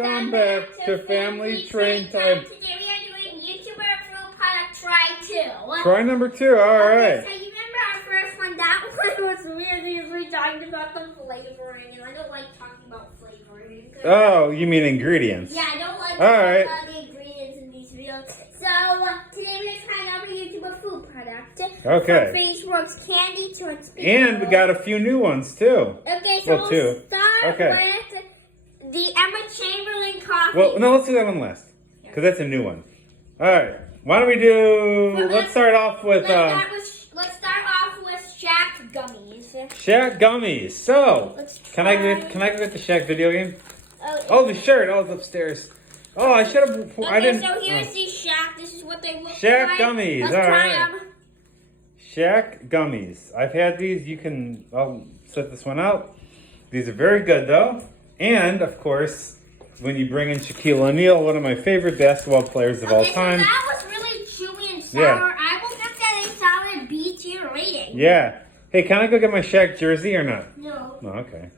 Welcome back to Family Train Time. Today we are doing YouTuber fruit product try 2. Try number 2, alright. So you remember our first one? That one was weird because we talked about the flavoring, and I don't like talking about flavoring. Oh, you mean ingredients? Yeah, I don't like talking about the ingredients in these videos. So today we're going to try another YouTuber food product. Okay. From Faceworks Candy to Unspeakable. And we got a few new ones too. Okay, so well, two. We'll start with the Emma Chamberlain coffee. Well, no, let's do that one last. Because that's a new one. Alright. Why don't we do... Let's start off with... Let's start off with Shack Gummies. Shack Gummies. So, can I go get the Shack video game? Oh, the shirt. Oh, it's upstairs. Oh, I should have... Okay, I didn't... so here's the Shack. This is what they look Shack like. Gummies. Let's All try right. them. Shack Gummies. I've had these. You can... I'll set this one out. These are very good, though. And, of course, when you bring in Shaquille O'Neal, one of my favorite basketball players of all time. So that was really chewy and sour. Yeah. I will give that a solid B tier rating. Yeah. Hey, can I go get my Shaq jersey or not? No. No, okay.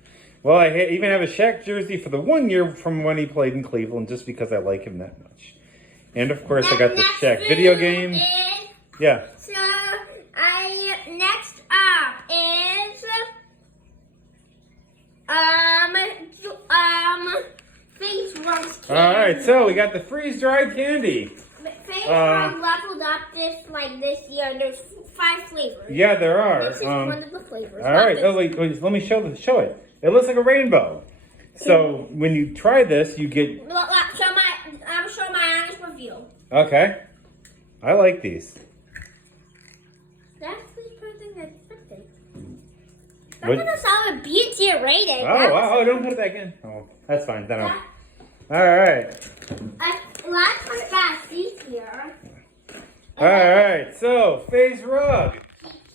Well, I even have a Shaq jersey for the 1 year from when he played in Cleveland, just because I like him that much. And, of course, I got the Shaq video game. Yeah. So, next up is... Faceworks Candy. Alright, so we got the freeze-dried candy. Faceworks leveled up this year. There's 5 flavors. Yeah, there are. This is one of the flavors. Alright, oh wait, let me show it. It looks like a rainbow. So when you try this, you get... I'll show my honest review. Okay. I like these. That's the person that's something. What? That's a solid B tier rating. Oh, wow. Oh, don't put it back in. Oh, that's fine. Then I'll... Alright. Last one got C tier. Alright, so phase rug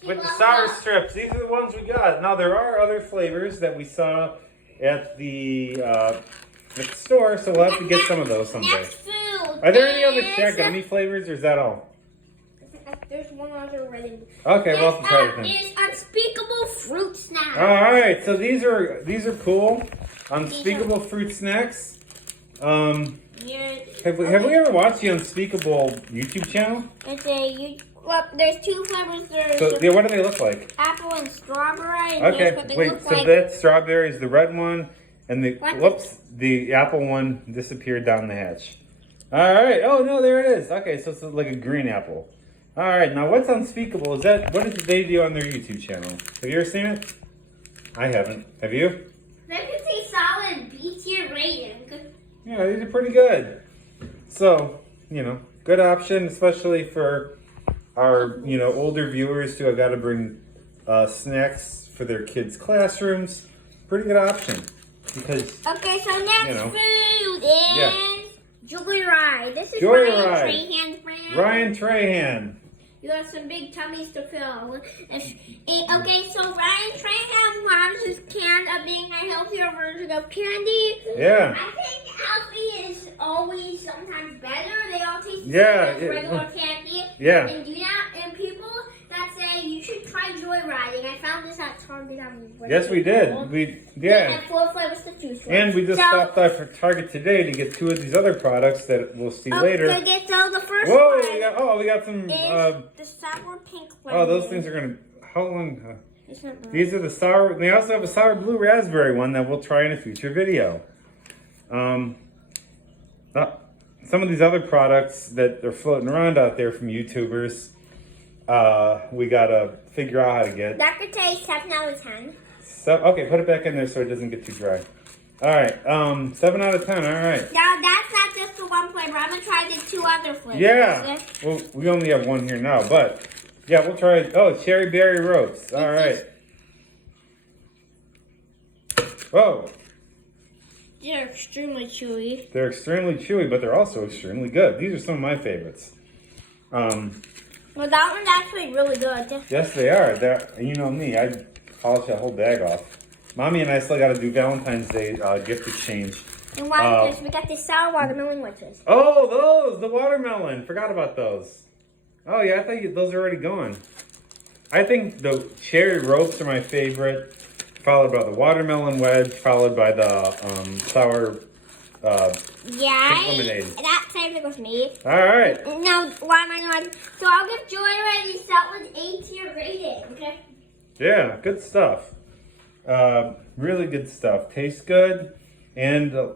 with the sour Love strips. These are the ones we got. Now there are other flavors that we saw at the store, so we'll have to get some of those someday. Next food. Are there any other Shack Gummy flavors, or is that all? There's one other rating. Okay, we'll have to try it then. Is Unspeakable Fruit Snack. Alright, so these are cool. Unspeakable fruit snacks. Have we ever watched the Unspeakable YouTube channel? There's 2 flavors. So, what do they look like? Apple and strawberry. Okay, wait, so that strawberry is the red one, and the apple one disappeared down the hatch. Alright, oh no, there it is. Okay, so it's like a green apple. Alright, now what's Unspeakable? What did they do on their YouTube channel? Have you ever seen it? I haven't. Have you? That is a solid B tier rating. Yeah, these are pretty good. So, good option, especially for our, older viewers who have got to bring snacks for their kids' classrooms. Pretty good option. Because, okay, so next food is Joyride. This is Joyride. Ryan Trahan's brand. Ryan Trahan. You have some big tummies to fill. Okay, so Ryan Trahan wants his can of being a healthier version of candy. Yeah. I think healthy is always sometimes better. They all taste the Yeah, same as regular candy. Yeah. And people that say you should try Joyriding. I found this at Target. Yes, we did. They had 4 flavors to choose from. And we just stopped by for Target today to get 2 of these other products that we'll see later. Okay, so the first Whoa, one we got some... the sour pink flavor. Oh, those things are going to... How long... These are the sour... They also have a sour blue raspberry one that we'll try in a future video. Some of these other products that are floating around out there from YouTubers, we got to figure out how to get. That could taste 7 out of 10. Okay, put it back in there so it doesn't get too dry. All right, 7 out of 10, all right. Now, that's not just the one flavor. I'm going to try the 2 other flavors. Yeah, well, we only have 1 here now, but yeah, we'll try it. Oh, cherry berry ropes. All right. Whoa. They're extremely chewy. They're extremely chewy, but they're also extremely good. These are some of my favorites. Well, that one's actually really good. Yes, they are. You know me, I polish that whole bag off. Mommy and I still got to do Valentine's Day gift exchange. And watch this. We got these sour watermelon wedges. Oh, those! The watermelon. Forgot about those. Oh, yeah, I thought those are already gone. I think the cherry ropes are my favorite, followed by the watermelon wedge, followed by the sour Yeah, lemonade. that same thing with me. All right. No, why am I not? So I'll give Joyride Salad 8-tier rating. Okay. Yeah, good stuff. Really good stuff. Tastes good, and a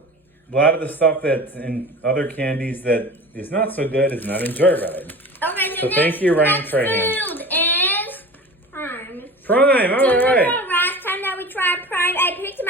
lot of the stuff that's in other candies that is not so good is not in Joyride. Okay, So thank you, Ryan Trahan. food is Prime. Prime, all Do you remember right. last time that we tried Prime? I picked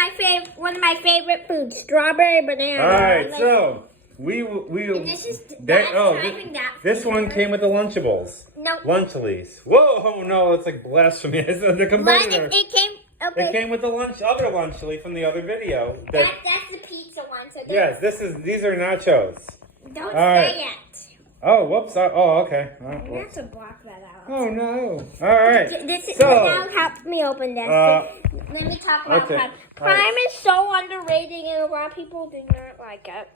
one of my favorite foods, strawberry banana. All right, so we this is timing that this one flavor. came with the Lunchables. No. Lunchables. Whoa, no, it's like blasphemy. It's the One, competitor. it came. Okay. It came with the other Lunchly from the other video. That's the pizza one. So Yes, these are nachos. don't All say right. it. Oh, whoops. Oh, okay. Oh, I'm whoops. gonna have to block that out. Oh no. All right. So now help me open this. Let me talk about okay. Prime. All right. Prime is so underrated, and a lot of people do not like it.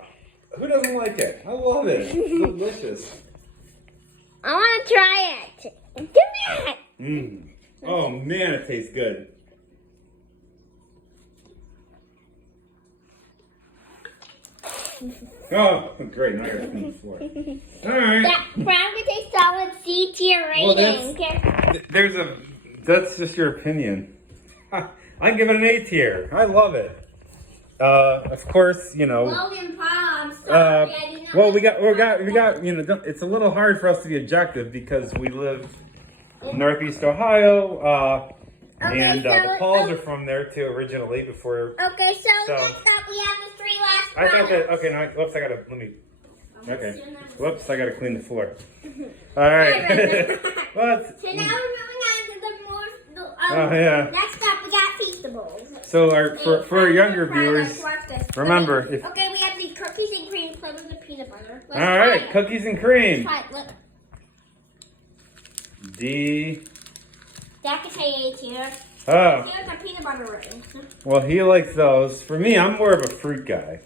Who doesn't like it? I love it. It's delicious. I want to try it. Give me it. Mm. Oh man, it tastes good. Oh, great. Now I gotta clean the floor. All right. That Prime gets a solid C tier Well, rating. Okay. That's just your opinion. I give it an A tier. I love it. Of course, you know. Logan Paul, I'm sorry. I did not Well, we like got. You know, it's a little hard for us to be objective because we live in Northeast Ohio, and the Pauls are from there too originally. Before Okay, so So- next up we have the 3 last I thought that. products. Okay, now whoops, I gotta let me. Okay, whoops, I gotta clean the floor. All Right. right. What? So now we're moving on to the more. Oh yeah. Next up we got Feastables. So for our younger Products, viewers, watch this. remember, Okay, if- okay, we have these cookies and cream flavored with peanut butter. Let's all try right, it. cookies and cream. Try it. Look. D. That could say A tier. Oh, Here's a peanut butter ring. well, he likes those. For me, I'm more of a fruit guy.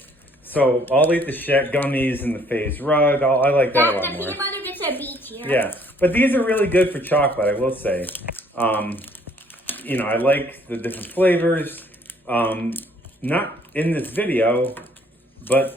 So I'll eat the Shet gummies and the phase rug. I like that a The lot more. peanut butter gets a B tier. Yeah, but these are really good for chocolate, I will say. You know, I like the different flavors. Not in this video, but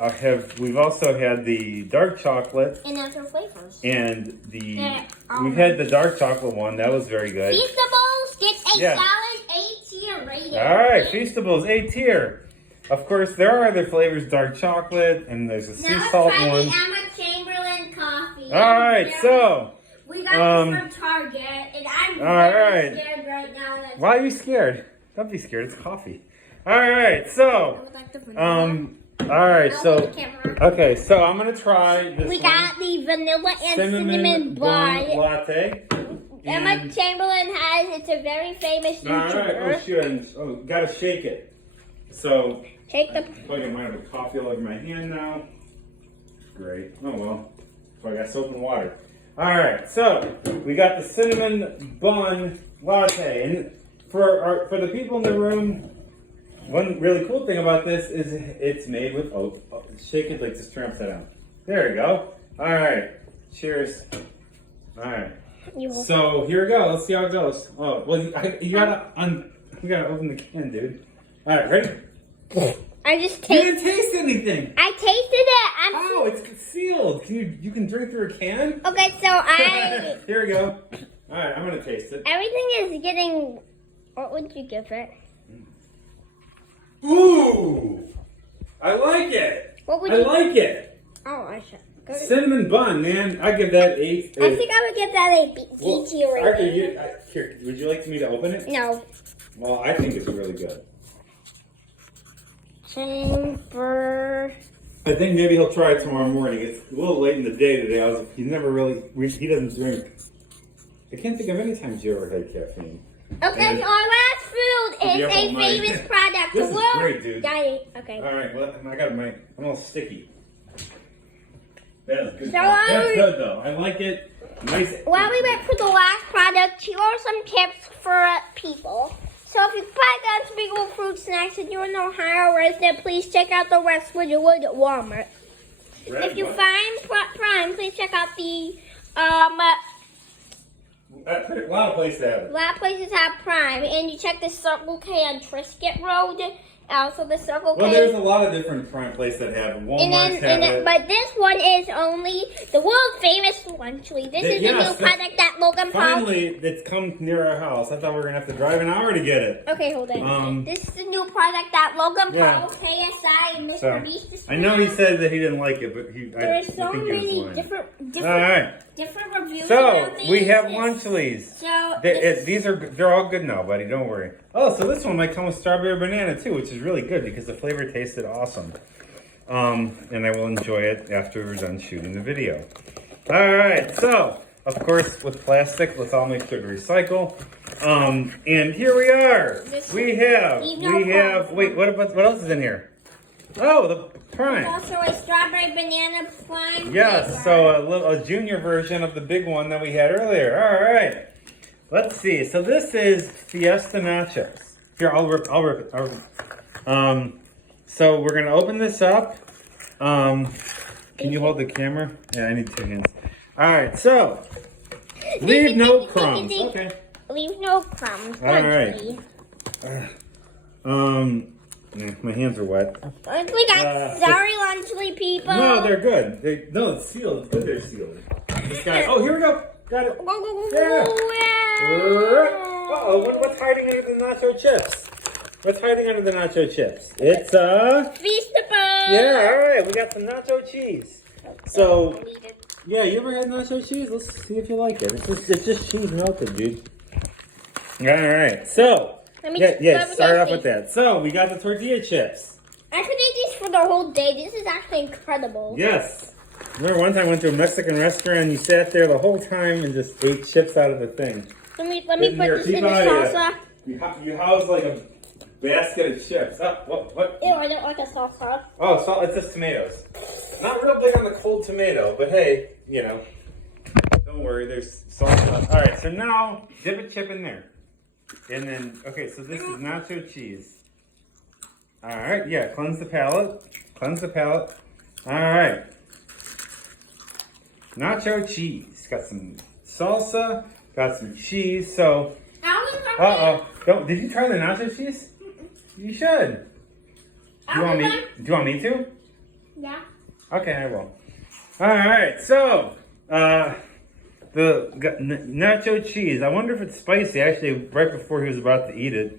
we've also had the dark chocolate And other flavors. and Yeah, we've had the dark chocolate one. That was very good. Feastables gets a Yeah. solid A tier rating. All right, Feastables, A tier. Of course, there are other flavors, dark chocolate, and there's a sea Now let's salt try one. the Emma Chamberlain coffee. All right, so we got this from Target, and I'm all very right. scared right now. That Why are you scared? Don't be scared. It's coffee. All right, so I would like the vanilla. all right, I'll so hold the camera. okay, so I'm gonna try this We one. got the vanilla and cinnamon bun bun. latte. Emma And- Chamberlain it's a very famous All right, YouTuber. oh shoot, gotta shake it. So Shake the. I might have coffee all over my hand now. Great. Oh well. So I got soap and water. All right. So we got the cinnamon bun latte, and for the people in the room, one really cool thing about this is it's made with oat. Shake it like just turn upside down. There we go. All right. Cheers. All right. So here we go. Let's see how it goes. Oh well, you gotta open the can, dude. All right. Ready? I just You tasted. didn't taste anything. I tasted it. Oh, it's sealed. You can drink through a can? Okay, so I. Here we go. All right, I'm gonna taste it. Everything is getting. What would you give it? Ooh, I like it. What would I you? like it. Oh, I should. Go to... Cinnamon bun, man. I give that 8. I think I would give that a B tier Arthur, rating. here, would you like me to open it? No. Well, I think it's really good. Chamber. I think maybe he'll try it tomorrow morning. It's a little late in the day today. He doesn't drink. I can't think of any time Joe ever had caffeine. Okay, And- so our last food Be is up all a night. famous product. This is Whoa. great, dude. Daddy. Okay. All right, well, I'm all sticky. That's good. So, That's good though. I like it. Nice. While we wait for the last product, here are some tips for people. So if you buy unspeakable fruit snacks and you're an Ohio resident, please check out the Westwood at Walmart. If you find Prime, please check out the A lot of places have it. a lot of places have Prime, and you check the Circle K on Triscuit Road, Also the Circle K. Well, there's a lot of different places that have it. Walmart's have it. But this one is only the world famous Lunchly. This is the new product that Logan Paul. Finally, it's come near our house. I thought we were gonna have to drive an hour to get it. Okay, hold on. This is the new product that Logan Paul, KSI, and Mr. Beast is. I know he said that he didn't like it, but there's so many different reviews. So we have Lunchlys. So they're all good now, buddy. Don't worry. Oh, so this one might come with strawberry banana too, which is really good because the flavor tasted awesome. And I will enjoy it after we're done shooting the video. All right, so of course with plastic, let's all make sure to recycle. And here we are. We have. Wait, what else is in here? Oh, the Prime. Also a strawberry banana Prime. Yes, so a junior version of the big one that we had earlier. All right. Let's see. So this is Fiesta Nachos. Here, I'll rip it. So we're gonna open this up. Can you hold the camera? Yeah, I need 2 hands. All right. So leave no crumbs. Okay. Leave no crumbs. All right. My hands are wet. We got sorry Lunchly people. No, they're good. No, it's sealed. It's good they're sealed. Oh, here we go. Got it. Yeah. Uh-oh, what's hiding under the nacho chips? What's hiding under the nacho chips? It's Feastable. Yeah, all right. We got some nacho cheese. So, yeah, you ever had nacho cheese? Let's see if you like it. It's just cheese melted, dude. All right. So, start off with that. So, we got the tortilla chips. I could eat these for the whole day. This is actually incredible. Yes. Remember one time I went to a Mexican restaurant and you sat there the whole time and just ate chips out of the thing. Let me put this in the salsa. You house like a basket of chips. Oh, what? Ew, I don't like a salsa. Oh, it's just tomatoes. Not real big on the cold tomato, but hey, you know. Don't worry, there's salsa. All right, so now dip a chip in there. And then, okay, so this is nacho cheese. All right, yeah, cleanse the palate. All right. Nacho cheese. Got some salsa, got some cheese. So, did you try the nacho cheese? You should. Do you want me to? Yeah. Okay, I will. All right. So, the nacho cheese. I wonder if it's spicy. Actually, right before he was about to eat it,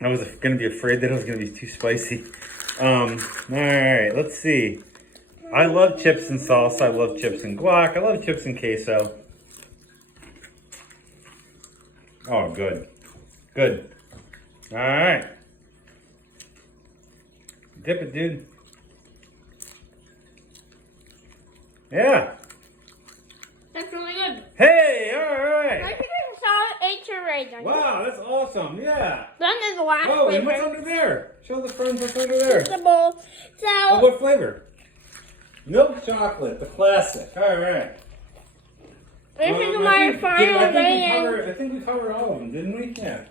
I was going to be afraid that it was going to be too spicy. All right. Let's see. I love chips and salsa. I love chips and guac. I love chips and queso. Oh, good. Good. All right. Dip it, dude. Yeah. That's really good. Hey, all right. I think I saw right. Wow, that's awesome. Yeah. Then there's the last flavor. and what's under there? Show the friends what's under there. So, what flavor? Milk chocolate, the classic. All right. This is my final I think we covered all of them, didn't we? Yeah.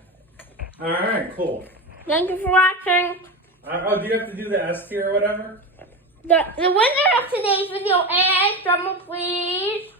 All right, cool. Thank you for watching. Do you have to do the S tier or whatever? The winner of today's video is, drumroll please.